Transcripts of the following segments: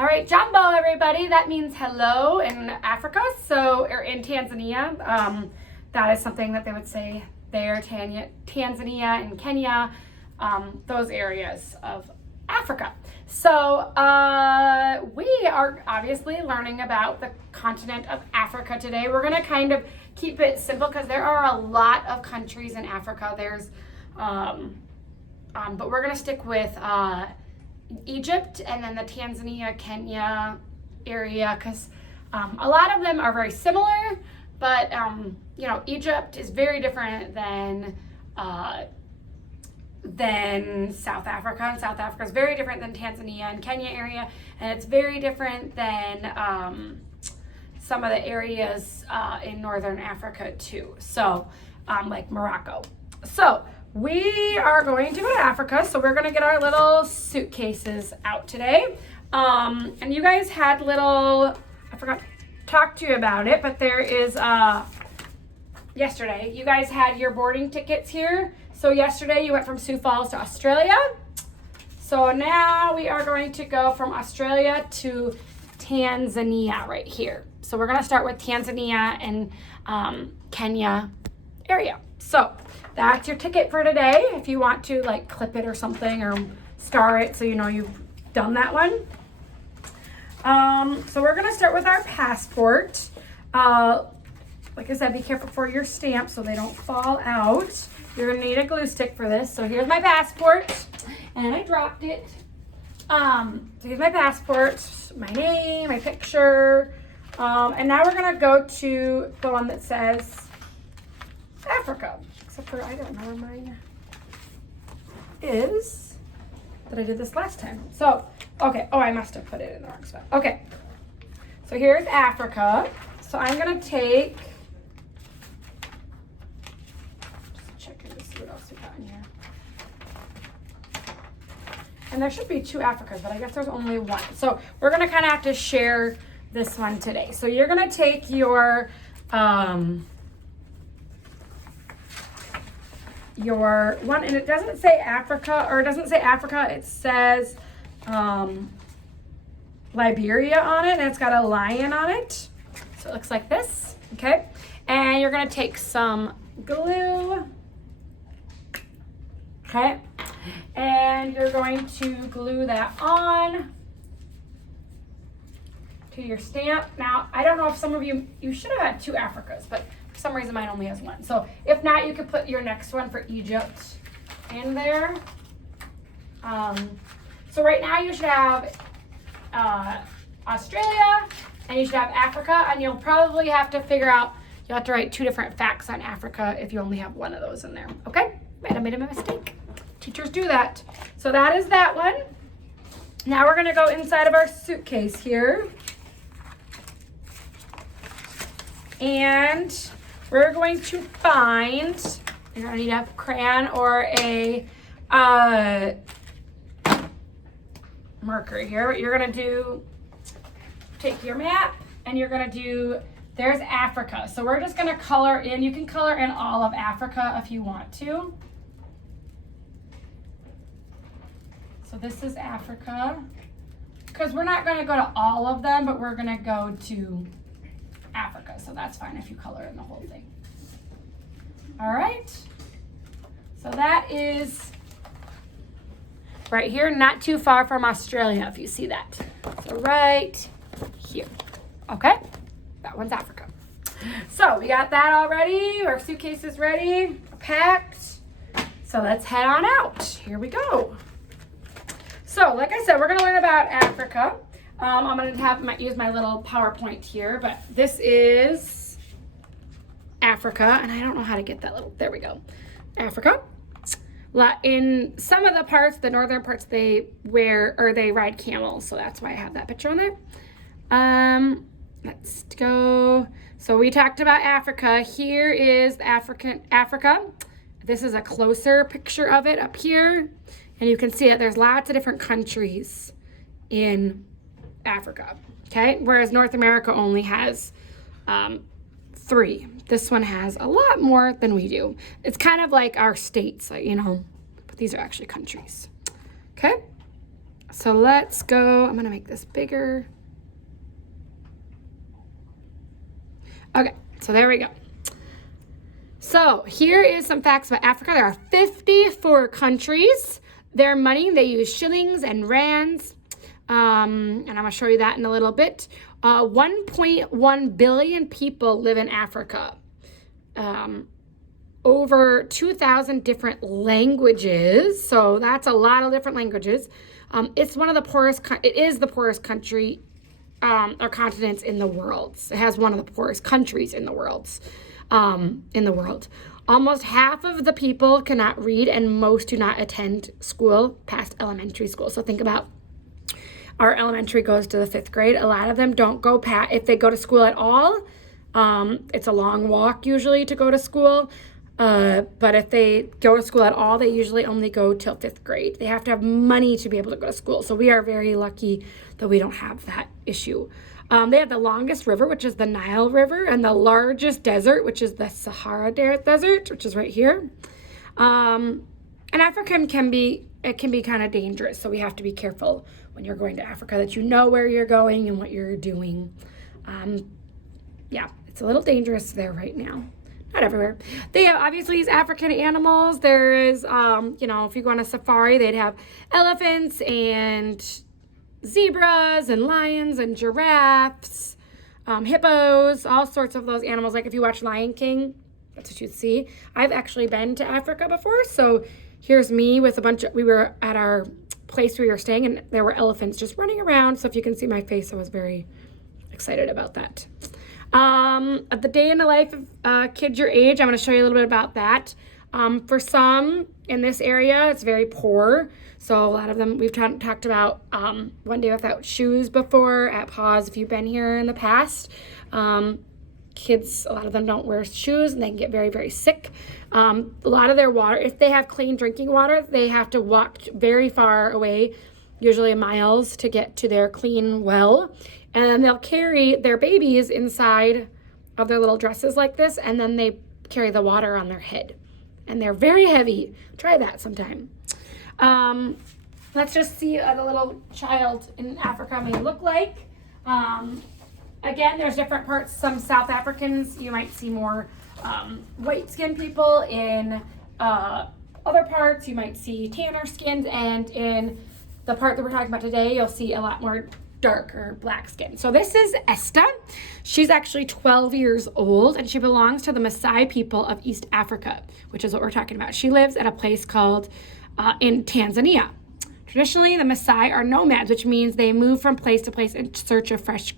All right, Jumbo, everybody. That means hello in Africa, or in Tanzania. That is something that they would say there, Tanzania and Kenya, those areas of Africa. So we are obviously learning about the continent of Africa today. We're going to kind of keep it simple because there are a lot of countries in Africa. But we're going to stick with Egypt and then the Tanzania, Kenya area because a lot of them are very similar, but Egypt is very different than South Africa, and South Africa is very different than Tanzania and Kenya area, and it's very different than some of the areas in Northern Africa too, so like Morocco. So we are going to go to Africa, so we're going to get our little suitcases out today. And you guys had I forgot to talk to you about it, but there is, yesterday, you guys had your boarding tickets here. So yesterday you went from Sioux Falls to Australia. So now we are going to go from Australia to Tanzania right here. So we're going to start with Tanzania and Kenya area. So that's your ticket for today. If you want to like clip it or something or star it so you know you've done that one. So we're gonna start with our passport. Like I said, be careful for your stamps so they don't fall out. You're gonna need a glue stick for this. So here's my passport, and I dropped it. So here's my passport, my name, my picture, and now we're gonna go to the one that says Africa. Except for, I don't know where mine is, but I did this last time. So, okay. Oh, I must have put it in the wrong spot. Okay. So here's Africa. So I'm going to take, just checking to see what else we got in here. And there should be 2 Africas, but I guess there's only 1. So we're going to kind of have to share this one today. So you're going to take your one, and it doesn't say Africa, or it doesn't say Africa, it says Liberia on it, and it's got a lion on it. So it looks like this, okay? And you're gonna take some glue, okay? And you're going to glue that on to your stamp. Now, I don't know if some of you should have had 2 Africas, but for some reason mine only has 1. So if not, you could put your next one for Egypt in there. So right now you should have Australia and you should have Africa, and you'll probably have to figure out, you'll have to write 2 different facts on Africa if you only have 1 of those in there, okay? Might have made a mistake. Teachers do that. So that is that one. Now we're gonna go inside of our suitcase here. And we're going to find, you're gonna need to have a crayon or a marker here. What you're gonna do, take your map and you're gonna do, there's Africa. So we're just gonna color in, you can color in all of Africa if you want to. So this is Africa. Because we're not gonna go to all of them, but we're gonna go to Africa, so that's fine if you color in the whole thing. All right, so that is right here, not too far from Australia, if you see that. So right here, okay? That one's Africa. So we got that all ready, our suitcase is ready, packed. So let's head on out, here we go. So like I said, we're gonna learn about Africa. I'm going to use my little PowerPoint here, but this is Africa, and I don't know how to get that little, there we go. Africa. In some of the parts, the northern parts, they ride camels, so that's why I have that picture on there. Let's go. So we talked about Africa. Here is Africa. This is a closer picture of it up here, and you can see it. There's lots of different countries in Africa, okay? Whereas North America only has 3. This one has a lot more than we do. It's kind of like our states, but these are actually countries, okay? So let's go. I'm going to make this bigger. Okay, so there we go. So here is some facts about Africa. There are 54 countries. Their money, they use shillings and rands. And I'm going to show you that in a little bit. 1.1 billion people live in Africa. Over 2,000 different languages. So that's a lot of different languages. It's one of the poorest, it is the poorest country or continents in the world. It has one of the poorest countries in the world. Almost half of the people cannot read, and most do not attend school past elementary school. So think about our elementary goes to the 5th grade. A lot of them don't go past, if they go to school at all, it's a long walk usually to go to school. But if they go to school at all, they usually only go till 5th grade. They have to have money to be able to go to school. So we are very lucky that we don't have that issue. They have the longest river, which is the Nile River, and the largest desert, which is the Sahara Desert, which is right here. And Africa can be kind of dangerous. So we have to be careful when you're going to Africa that you know where you're going and what you're doing. Yeah, it's a little dangerous there right now. Not everywhere. They have obviously these African animals. There is, if you go on a safari, they'd have elephants and zebras and lions and giraffes, hippos, all sorts of those animals. Like if you watch Lion King, that's what you'd see. I've actually been to Africa before. So here's me with we were at our place we were staying, and there were elephants just running around. So if you can see my face, I was very excited about that. The day in the life of kids your age, I'm going to show you a little bit about that. For some in this area, it's very poor. So a lot of them, we've talked about one day without shoes before at Paws if you've been here in the past. Kids, a lot of them don't wear shoes and they can get very, very sick. A lot of their water, if they have clean drinking water, they have to walk very far away, usually miles, to get to their clean well. And then they'll carry their babies inside of their little dresses like this, and then they carry the water on their head. And they're very heavy. Try that sometime. Let's just see what a little child in Africa may look like. Again, there's different parts. Some South Africans, you might see more white-skinned people. In other parts, you might see tanner skins. And in the part that we're talking about today, you'll see a lot more darker black skin. So this is Esther. She's actually 12 years old, and she belongs to the Massai people of East Africa, which is what we're talking about. She lives at a place called in Tanzania. Traditionally, the Maasai are nomads, which means they move from place to place in search of fresh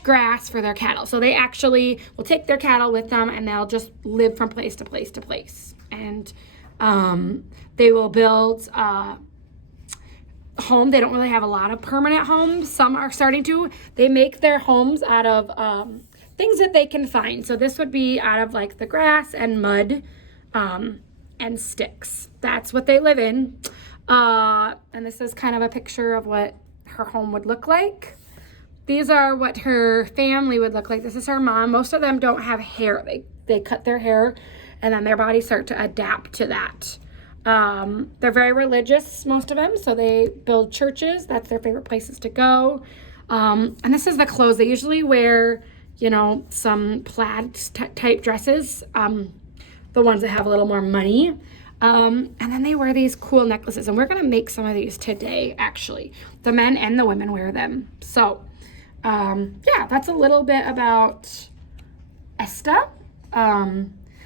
grass for their cattle. So they actually will take their cattle with them, and they'll just live from place to place to place. And they will build home. They don't really have a lot of permanent homes. Some are starting to. They make their homes out of things that they can find. So this would be out of like the grass and mud and sticks. That's what they live in. And this is kind of a picture of what her home would look like. These are what her family would look like. This is her mom. Most of them don't have hair. They cut their hair, and then their bodies start to adapt to that. They're very religious, most of them, so they build churches. That's their favorite places to go. And this is the clothes. They usually wear, some plaid type dresses, the ones that have a little more money. And then they wear these cool necklaces, and we're going to make some of these today, actually. The men and the women wear them. So, yeah, that's a little bit about Esther.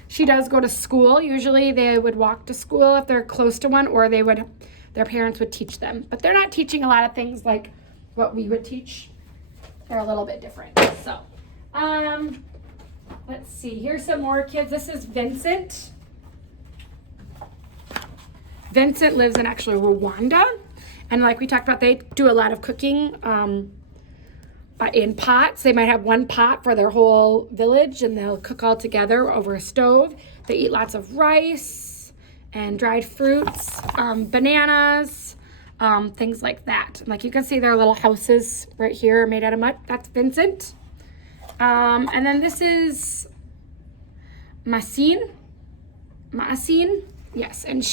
She does go to school. Usually they would walk to school if they're close to one, or their parents would teach them. But they're not teaching a lot of things like what we would teach. They're a little bit different. So, let's see. Here's some more kids. This is Vincent. Vincent lives in actually Rwanda. And like we talked about, they do a lot of cooking in pots. They might have one pot for their whole village, and they'll cook all together over a stove. They eat lots of rice and dried fruits, bananas, things like that. Like you can see their little houses right here made out of mud. That's Vincent. And then this is Massine. Yes, and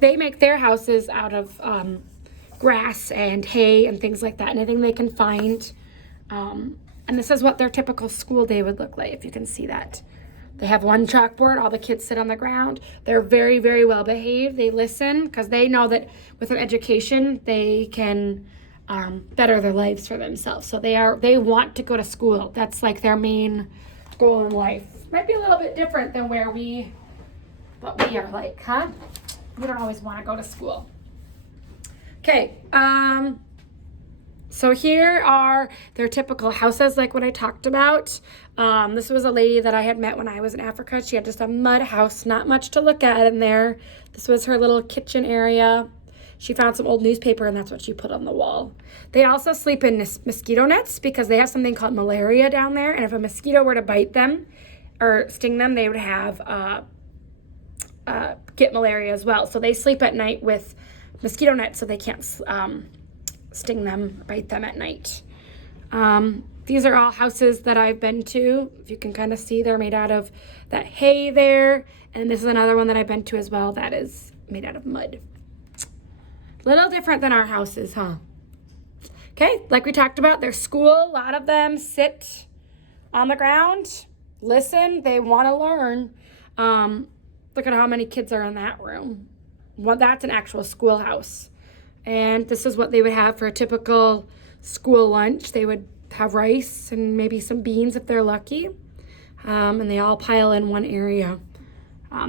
they make their houses out of grass and hay and things like that, anything they can find. And this is what their typical school day would look like, if you can see that. They have one chalkboard, all the kids sit on the ground. They're very, very well behaved. They listen because they know that with an education, they can better their lives for themselves. So they want to go to school. That's like their main goal in life. Might be a little bit different than what we are like, huh? We don't always want to go to school. Okay, so here are their typical houses, like what I talked about. This was a lady that I had met when I was in Africa. She had just a mud house, not much to look at in there. This was her little kitchen area. She found some old newspaper, and that's what she put on the wall. They also sleep in mosquito nets because they have something called malaria down there, and if a mosquito were to bite them or sting them, they would have get malaria as well. So they sleep at night with mosquito nets so they can't sting them, bite them at night. These are all houses that I've been to. If you can kind of see, they're made out of that hay there. And this is another one that I've been to as well that is made out of mud. Little different than our houses, huh? Okay, like we talked about, their school, a lot of them sit on the ground, listen, they want to learn. Look at how many kids are in that room. Well, that's an actual schoolhouse. And this is what they would have for a typical school lunch. They would have rice and maybe some beans if they're lucky. And they all pile in one area.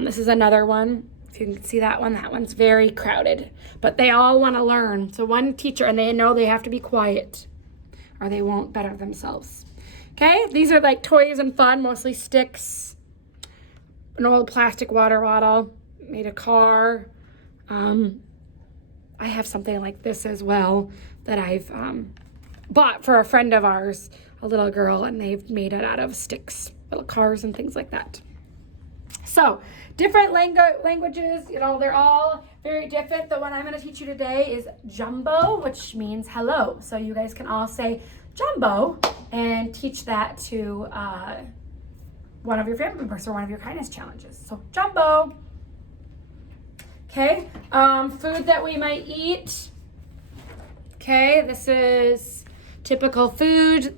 This is another one. If you can see that one's very crowded. But they all want to learn. So one teacher, and they know they have to be quiet or they won't better themselves. Okay, these are like toys and fun, mostly sticks. An old plastic water bottle, made a car. I have something like this as well that I've bought for a friend of ours, a little girl, and they've made it out of sticks, little cars and things like that. So different languages, they're all very different. The one I'm going to teach you today is Jumbo, which means hello. So you guys can all say Jumbo and teach that to one of your family members or one of your kindness challenges. So Jumbo. Okay, food that we might eat. Okay, this is typical food,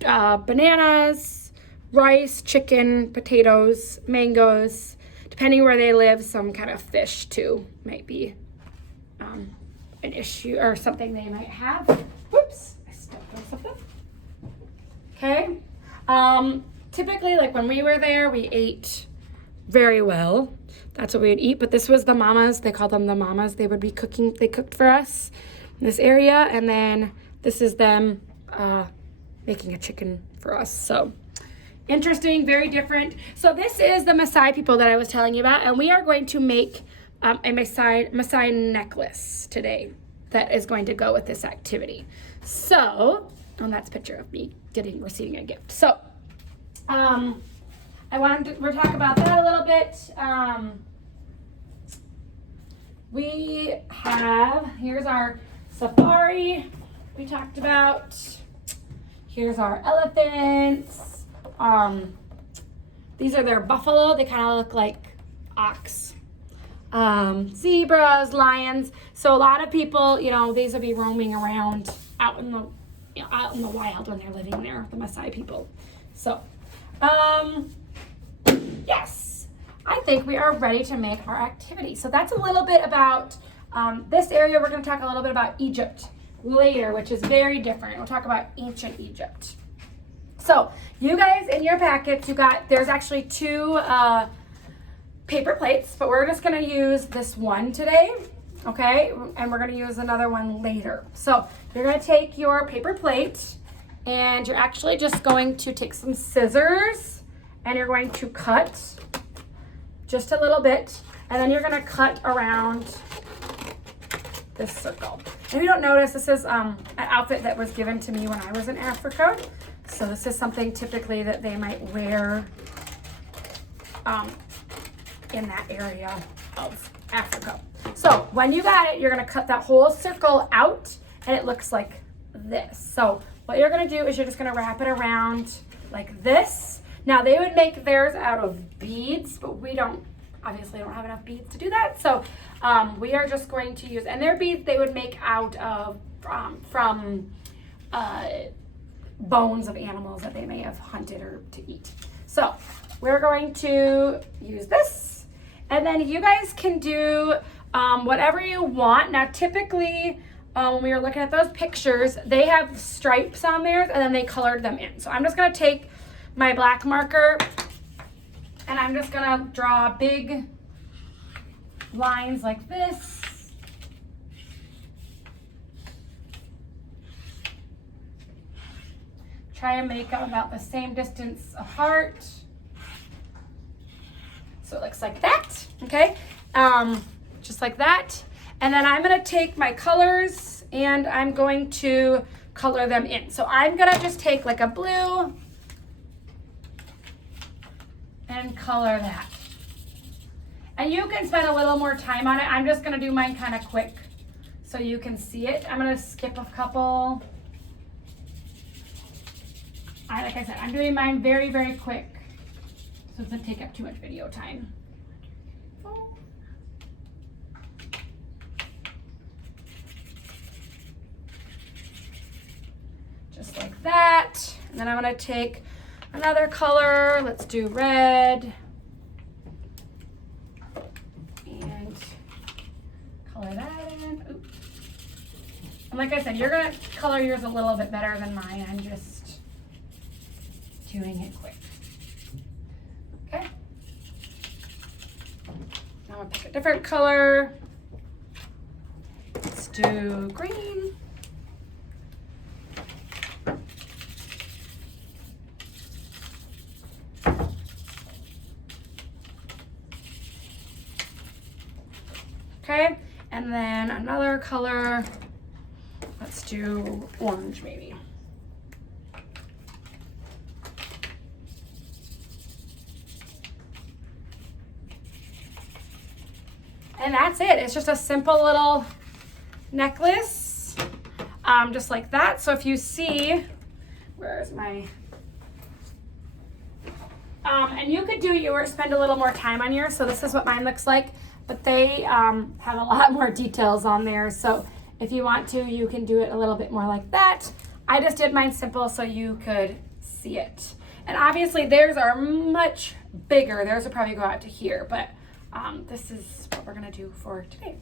bananas, rice, chicken, potatoes, mangoes, depending where they live, some kind of fish too might be an issue or something they might have. Whoops, I stepped on something. Okay, typically like when we were there, we ate very well. That's what we would eat, but this was the mamas. They called them the mamas. They would be cooking. They cooked for us in this area, and then this is them making a chicken for us. So interesting, very different. So this is the Massai people that I was telling you about, and we are going to make a Massai necklace today that is going to go with this activity. So, and that's a picture of me receiving a gift. So, we'll talk about that a little bit. Here's our safari we talked about. Here's our elephants. These are their buffalo. They kind of look like ox. Zebras, lions. So a lot of people, these will be roaming around out in the wild when they're living there, the Maasai people. So, yes, I think we are ready to make our activity. So that's a little bit about this area. We're going to talk a little bit about Egypt later, which is very different. We'll talk about ancient Egypt. So you guys in your packets, there's actually 2 paper plates, but we're just going to use this one today, okay? And we're going to use another one later. So you're going to take your paper plate and you're actually just going to take some scissors and you're going to cut just a little bit, and then you're going to cut around this circle. If you don't notice, this is an outfit that was given to me when I was in Africa. So this is something typically that they might wear in that area of Africa. So when you got it, you're going to cut that whole circle out, and it looks like this. So what you're going to do is you're just going to wrap it around like this. Now they would make theirs out of beads, but we don't obviously I don't have enough beads to do that. So we are just going to use, and they're beads they would make out of from bones of animals that they may have hunted or to eat. So we're going to use this, and then you guys can do whatever you want. Now typically when we were looking at those pictures, they have stripes on theirs and then they colored them in. So I'm just gonna take my black marker and I'm just gonna draw big lines like this. Try and make them about the same distance apart. So it looks like that, okay? Just like that. And then I'm gonna take my colors and I'm going to color them in. So I'm gonna just take like a blue and color that. And you can spend a little more time on it. I'm just gonna do mine kind of quick so you can see it. I'm gonna skip a couple. Like I said, I'm doing mine very, very quick, so it doesn't take up too much video time. Just like that. And then I'm gonna take another color. Let's do red. And color that in. Oops. And like I said, you're gonna color yours a little bit better than mine. I'm just doing it quick. Okay. Now I'm gonna pick a different color. Let's do green. Okay, and then another color. Let's do orange maybe. And that's it. It's just a simple little necklace, just like that. So if you see, where's my, and you could do yours, spend a little more time on yours. So this is what mine looks like, but they have a lot more details on there. So if you want to, you can do it a little bit more like that. I just did mine simple so you could see it. And obviously theirs are much bigger. Theirs will probably go out to here, but this is what we're gonna do for today.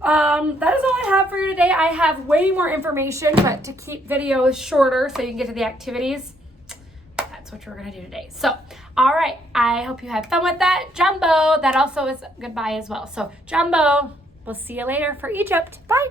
That is all I have for you today. I have way more information, but to keep videos shorter so you can get to the activities, that's what we're gonna do today. So, all right, I hope you had fun with that. Jumbo, that also is goodbye as well. So, Jumbo, we'll see you later for Egypt. Bye.